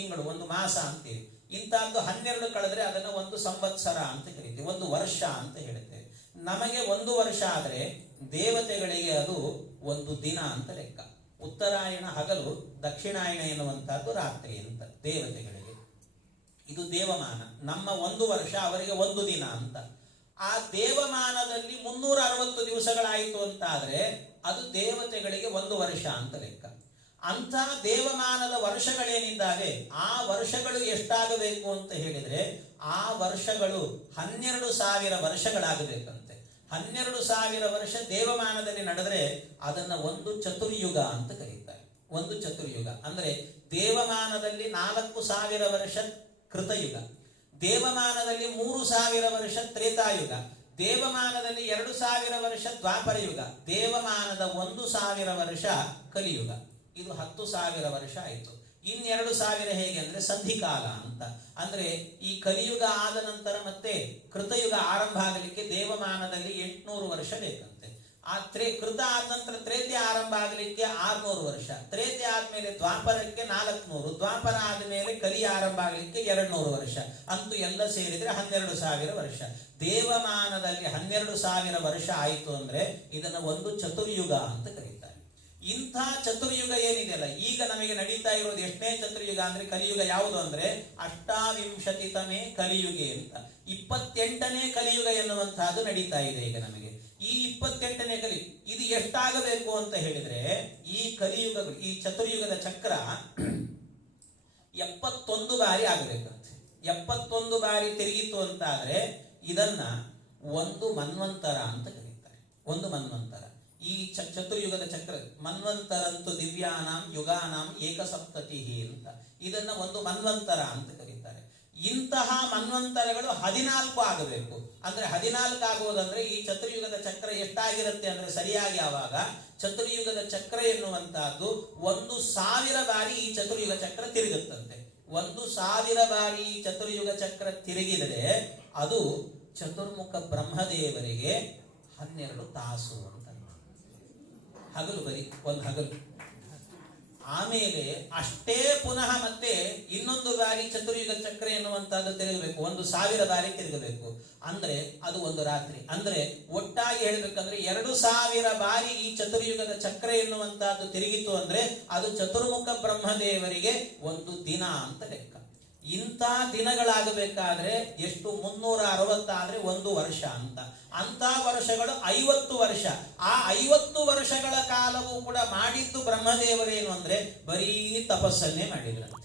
ತಿಂಗಳು, ಒಂದು ಮಾಸ ಅಂತೀವಿ. ಇಂತಹದ್ದು 12 ಕಳೆದ್ರೆ ಅದನ್ನ ಒಂದು ಸಂವತ್ಸರ ಅಂತ ಕರಿತೀವಿ, ಒಂದು ವರ್ಷ ಅಂತ ಹೇಳ್ತೇವೆ. ನಮಗೆ ಒಂದು ವರ್ಷ ಆದ್ರೆ ದೇವತೆಗಳಿಗೆ ಅದು ಒಂದು ದಿನ ಅಂತ ಲೆಕ್ಕ. ಉತ್ತರಾಯಣ ಹಗಲು, ದಕ್ಷಿಣಾಯಣ ಎನ್ನುವಂತಹದ್ದು ರಾತ್ರಿ ಅಂತ ದೇವತೆಗಳಿಗೆ. ಇದು ದೇವಮಾನ. ನಮ್ಮ ಒಂದು ವರ್ಷ ಅವರಿಗೆ ಒಂದು ದಿನ ಅಂತ. ಆ ದೇವಮಾನದಲ್ಲಿ 360 ದಿವಸಗಳಾಯಿತು ಅಂತಾದ್ರೆ ಅದು ದೇವತೆಗಳಿಗೆ ಒಂದು ವರ್ಷ ಅಂತ ಲೆಕ್ಕ. ಅಂತ ದೇವಮಾನದ ವರ್ಷಗಳೇನಿದ್ದಾವೆ ಆ ವರ್ಷಗಳು ಎಷ್ಟಾಗಬೇಕು ಅಂತ ಹೇಳಿದ್ರೆ ಆ ವರ್ಷಗಳು 12,000 ವರ್ಷಗಳಾಗಬೇಕಂತೆ. 12,000 ವರ್ಷ ದೇವಮಾನದಲ್ಲಿ ನಡೆದ್ರೆ ಅದನ್ನ ಒಂದು ಚತುರ್ಯುಗ ಅಂತ ಕರೀತಾರೆ. ಒಂದು ಚತುರ್ಯುಗ ಅಂದ್ರೆ ದೇವಮಾನದಲ್ಲಿ 4,000 ವರ್ಷ ಕೃತಯುಗ, ದೇವಮಾನದಲ್ಲಿ 3,000 ವರ್ಷ ತ್ರೇತಾಯುಗ, ದೇವಮಾನದಲ್ಲಿ 2,000 ವರ್ಷ ದ್ವಾಪರ ಯುಗ, ದೇವಮಾನದ 1,000 ವರ್ಷ ಕಲಿಯುಗ. ಇದು 10,000 ವರ್ಷ ಆಯಿತು. 2,000 ಹೇಗೆ ಅಂದ್ರೆ ಸಂಧಿಕಾಲ ಅಂತ. ಅಂದ್ರೆ ಈ ಕಲಿಯುಗ ಆದ ನಂತರ ಮತ್ತೆ ಕೃತಯುಗ ಆರಂಭ ಆಗಲಿಕ್ಕೆ ದೇವಮಾನದಲ್ಲಿ 800 ವರ್ಷ ಬೇಕಂತೆ. ಆ ಕೃತ ಆದ ನಂತರ ತ್ರೇತ್ಯ ಆರಂಭ ಆಗಲಿಕ್ಕೆ 600 ವರ್ಷ, ತ್ರೇತ್ಯ ಆದ್ಮೇಲೆ ದ್ವಾಪರಕ್ಕೆ 400, ದ್ವಾಪರ ಆದ್ಮೇಲೆ ಕಲಿ ಆರಂಭ ಆಗಲಿಕ್ಕೆ 200 ವರ್ಷ, ಅಂತೂ ಎಲ್ಲ ಸೇರಿದ್ರೆ 12,000 ವರ್ಷ. ದೇವಮಾನದಲ್ಲಿ 12,000 ವರ್ಷ ಆಯಿತು ಅಂದ್ರೆ ಇದನ್ನ ಒಂದು ಚತುರ್ಯುಗ ಅಂತ ಕರೀತಾರೆ. ಇಂಥ ಚತುರ್ಯುಗ ಏನಿದೆಯಲ್ಲ, ಈಗ ನಮಗೆ ನಡೀತಾ ಇರೋದು ಎಷ್ಟನೇ ಚತುರ್ಯುಗ ಅಂದ್ರೆ ಕಲಿಯುಗ ಯಾವುದು ಅಂದ್ರೆ ಅಷ್ಟಾವಿಂಶತಿತಮೇ ಕಲಿಯುಗೆ ಅಂತ. 28ನೇ ಕಲಿಯುಗ ಎನ್ನುವಂತಹದ್ದು ನಡೀತಾ ಇದೆ ಈಗ ನಮಗೆ. ಈ 28ನೇ ಕಲಿ ಇದು ಎಷ್ಟಾಗಬೇಕು ಅಂತ ಹೇಳಿದ್ರೆ ಈ ಕಲಿಯುಗಗಳು, ಈ ಚತುರ್ಯುಗದ ಚಕ್ರ 71 ಬಾರಿ ಆಗಬೇಕಂತೆ. 71 ಬಾರಿ ತಿರುಗಿತು ಅಂತಾದ್ರೆ ಇದನ್ನ ಒಂದು ಮನ್ವಂತರ ಅಂತ ಕರೀತಾರೆ. ಒಂದು ಮನ್ವಂತರ. ಈ ಚತುರ್ಯುಗದ ಚಕ್ರ ಮನ್ವಂತರಂತು ದಿವ್ಯಾನಾಂ ಯುಗಾನಾಂ ಏಕಸಪ್ತತಿ ಅಂತ, ಇದನ್ನ ಒಂದು ಮನ್ವಂತರ ಅಂತ ಕರೀತಾರೆ. ಇಂತಹ ಮನ್ವಂತರಗಳು 14 ಆಗಬೇಕು. ಅಂದ್ರೆ 14 ಆಗುವುದಂದ್ರೆ ಈ ಚತುರ್ಯುಗದ ಚಕ್ರ ಎಷ್ಟಾಗಿರುತ್ತೆ ಅಂದ್ರೆ ಸರಿಯಾಗಿ ಆವಾಗ ಚತುರ್ಯುಗದ ಚಕ್ರ ಎನ್ನುವಂತಹದ್ದು 1,000 ಬಾರಿ ಈ ಚತುರ್ಯುಗ ಚಕ್ರ ತಿರುಗುತ್ತಂತೆ. 1,000 ಬಾರಿ ಈ ಚತುರ್ಯುಗ ಚಕ್ರ ತಿರುಗಿದರೆ ಅದು ಚತುರ್ಮುಖ ಬ್ರಹ್ಮದೇವರಿಗೆ 12 ತಾಸು ಅಂತ. ಹಗಲು, ಬರೀ ಒಂದು ಹಗಲು. ಆಮೇಲೆ ಅಷ್ಟೇ ಪುನಃ ಮತ್ತೆ ಇನ್ನೊಂದು ಬಾರಿ ಚತುರ್ಯುಗ ಚಕ್ರ ಎನ್ನುವಂತಹದ್ದು ತಿರುಗಬೇಕು, 1,000 ಬಾರಿ ತಿರುಗಬೇಕು. ಅಂದ್ರೆ ಅದು ಒಂದು ರಾತ್ರಿ. ಅಂದ್ರೆ ಒಟ್ಟಾಗಿ ಹೇಳ್ಬೇಕಂದ್ರೆ 2,000 ಬಾರಿ ಈ ಚತುರ್ಯುಗದ ಚಕ್ರ ಎನ್ನುವಂತಹದ್ದು ತಿರುಗಿತು ಅಂದ್ರೆ ಅದು ಚತುರ್ಮುಖ ಬ್ರಹ್ಮದೇವರಿಗೆ ಒಂದು ದಿನ ಅಂತ ಲೆಕ್ಕ. ಇಂಥ ದಿನಗಳಾಗಬೇಕಾದ್ರೆ ಎಷ್ಟು? 360 ಆದ್ರೆ ಒಂದು ವರ್ಷ ಅಂತ. ಅಂತ ವರ್ಷಗಳು 50 ವರ್ಷ. ಆ 50 ವರ್ಷಗಳ ಕಾಲವೂ ಕೂಡ ಮಾಡಿದ್ದು ಬ್ರಹ್ಮದೇವರೇನು ಅಂದ್ರೆ ಬರೀ ತಪಸ್ಸನ್ನೇ ಮಾಡಿದ್ರಂತೆ.